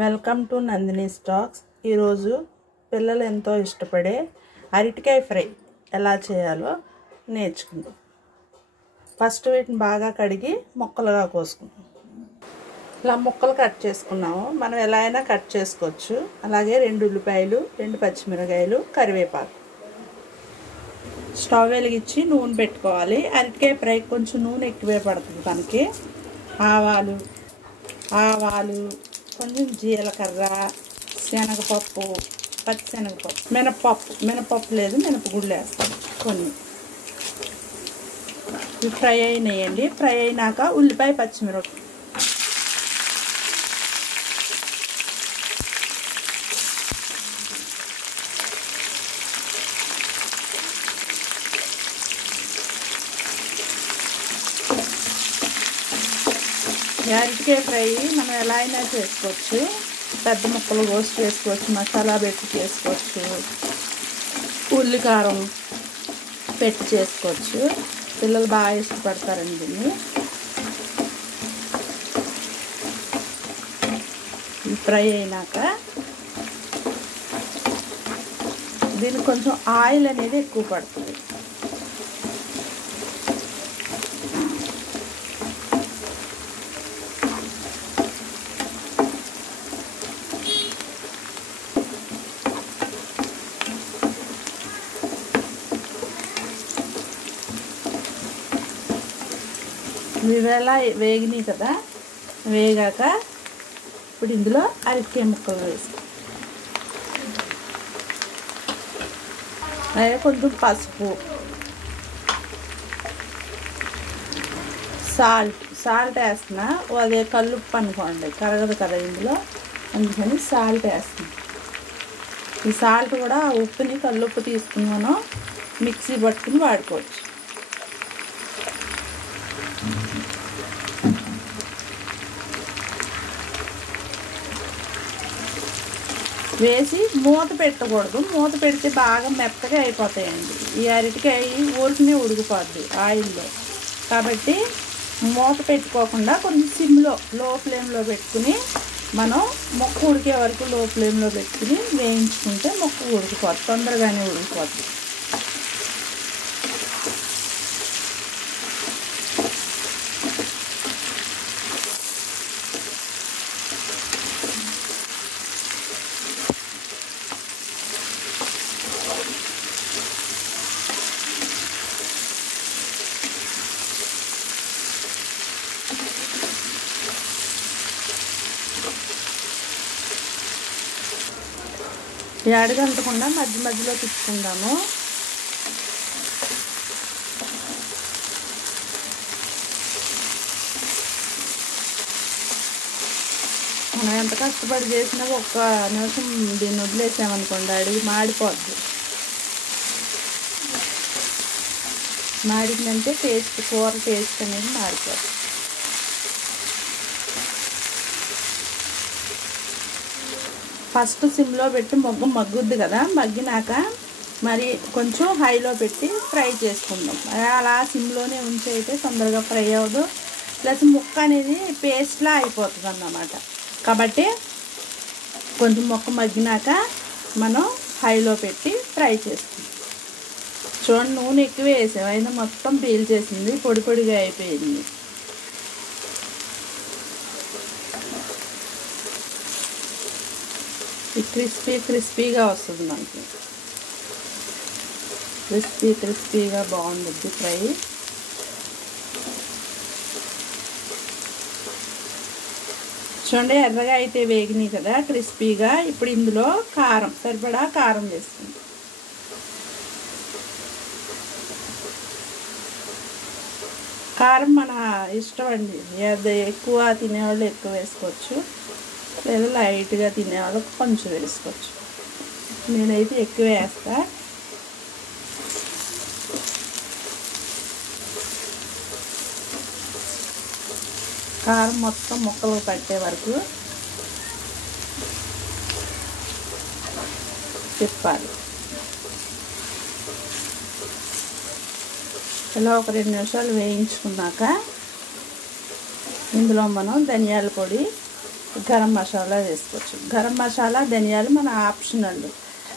Welcome to Nandini stocks. ఈరోజు పిల్లలు ఎంతో ఇష్టపడే అరటికాయ ఫ్రై ఎలా చేయాలో నేర్చుకుందాం. ఫస్ట్ వీటిని బాగా కడిగి ముక్కలుగా కోసుకుందాం. ఇలా ముక్కలు కట్ చేసుకున్నాము. మనం ఎలా అయినా కట్ చేసుకోవచ్చు. అలాగే 2 ఉల్లిపాయలు, 2 పచ్చిమిరకాయలు, కరివేపాకు. స్టవ్ వెలిగించి నూనె పెట్టుకోవాలి. అరటికాయ ఫ్రై కొంచెం నూనె ఎక్కువే పడుతుంది మనకి. ఆవాలు, కొంచెం జీలకర్ర, శనగపప్పు, పచ్చిశనగపప్పు, మినపప్పు లేదు, మినపగుళ్ళు వేస్తాం కొన్ని. ఇవి ఫ్రై అయినాయండి. ఫ్రై అయినాక ఉల్లిపాయ, పచ్చిమిరపకాయ అరటికాయ ఫ్రై మనం ఎలా అయినా చేసుకోవచ్చు. పెద్ద ముక్కలు కోసి చేసుకోవచ్చు, మసాలా పెట్టి చేసుకోవచ్చు, ఉల్లి కారం పెట్టి చేసుకోవచ్చు. పిల్లలు బాగా ఇష్టపడతారండి దీన్ని. ఫ్రై అయినాక దీనికి కొంచెం ఆయిల్ అనేది ఎక్కువ పడుతుంది. ఇవేళ వేగినాయి కదా, వేగాక ఇప్పుడు ఇందులో అరటికాయ ముక్కలు వేసి అలాగే కొంచెం పసుపు, సాల్ట్ వేస్తున్నా. అదే కల్లుప్పు అనుకోండి, కరగదు కదా ఇందులో, అందుకని సాల్ట్ వేస్తున్నా. ఈ సాల్ట్ కూడా ఉప్పుని కల్లుప్పు తీసుకుని మనం మిక్సీ పట్టుకుని వాడుకోవచ్చు. వేసి మూత పెట్టకూడదు. మూత పెడితే బాగా మెత్తగా అయిపోతాయండి. ఈ అరటికాయ ఊరికనే ఉడికిపోద్ది ఆయిల్లో. కాబట్టి మూత పెట్టుకోకుండా కొంచెం సిమ్లో, లో ఫ్లేమ్లో పెట్టుకుని మనం మొక్క ఉడికే వరకు లో ఫ్లేమ్లో పెట్టుకుని వేయించుకుంటే మొక్క ఉడికిపోద్ది, తొందరగానే ఉడికిపోద్ది. అడగంటకుండా మధ్య మధ్యలో తిప్పుకుందాము. మనం ఎంత కష్టపడి చేసినా ఒక్క నిమిషం దీన్ని వదిలేసామనుకోండి, అడిగి మాడిపోద్ది. మాడిందంటే కూర టేస్ట్ అనేది మాడిపోద్ది. ఫస్ట్ సిమ్లో పెట్టి మగ్గుద్ది కదా, మగ్గినాక మరి కొంచెం హైలో పెట్టి ఫ్రై చేసుకుందాం. అలా సిమ్లోనే ఉంచి అయితే తొందరగా ఫ్రై అవ్వదు, ప్లస్ ముక్క అనేది పేస్ట్లా అయిపోతుంది అన్నమాట. కాబట్టి కొంచెం ముక్క మగ్గినాక మనం హైలో పెట్టి ఫ్రై చేసుకుందాం. చూడండి, నూనె ఎక్కువ వేసాం, అయినా మొత్తం పీల్చేసింది, పొడి పొడిగా అయిపోయింది. క్రిస్పీగా వస్తుంది మనకి. క్రిస్పీగా బాగుంటుంది ఫ్రై. చూడండి, ఎర్రగా అయితే వేగినాయి కదా క్రిస్పీగా. ఇప్పుడు ఇందులో కారం, సరిపడా కారం వేస్తుంది. కారం మన ఇష్టం అండి. ఎక్కువ తినేవాళ్ళు ఎక్కువ వేసుకోవచ్చు, లేదా లైట్గా తినేవాళ్ళు కొంచెం వేసుకోవచ్చు. నేనైతే ఎక్కువ వేస్తా. కారం మొత్తం ముక్కలు పట్టే వరకు తిప్పాలి. ఇలా ఒక 2 నిమిషాలు వేయించుకున్నాక ఇందులో మనం ధనియాల పొడి, గరం మసాలా వేసుకోవచ్చు. గరం మసాలా ధనియాలు మన ఆప్షనల్,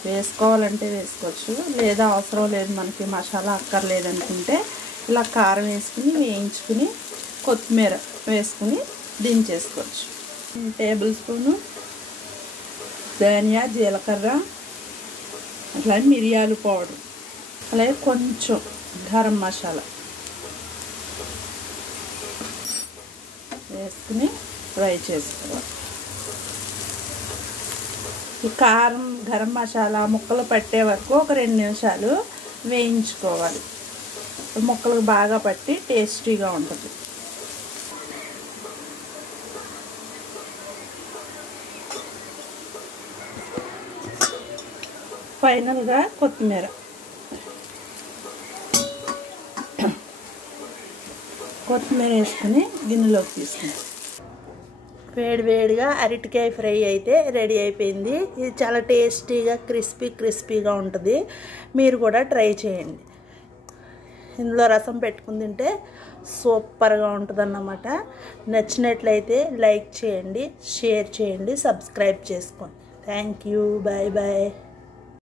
వేసుకోవాలంటే వేసుకోవచ్చు, లేదా అవసరం లేదు మనకి మసాలా అక్కర్లేదనుకుంటే ఇలా కారం వేసుకుని వేయించుకుని కొత్తిమీర వేసుకుని దించేసుకోవచ్చు. టేబుల్ స్పూను ధనియా జీలకర్ర అట్లాగే మిరియాలు పౌడర్, అలాగే కొంచెం గరం మసాలా వేసుకుని ఫ్రై చేసుకోవాలి. ఈ కారం గరం మసాలా ముక్కలు పట్టే వరకు ఒక 2 నిమిషాలు వేయించుకోవాలి. ముక్కలు బాగా పట్టి టేస్టీగా ఉంటుంది. ఫైనల్గా కొత్తిమీర వేసుకుని గిన్నెలోకి తీసుకుంటాం. వేడివేడిగా అరటికాయ ఫ్రై అయితే రెడీ అయిపోయింది. ఇది చాలా టేస్టీగా క్రిస్పీగా ఉంటుంది. మీరు కూడా ట్రై చేయండి. ఇందులో రసం పెట్టుకుని తింటే సూపర్గా ఉంటుంది అన్నమాట. నచ్చినట్లయితే లైక్ చేయండి, షేర్ చేయండి, సబ్స్క్రైబ్ చేసుకోండి. Thank you. Bye bye.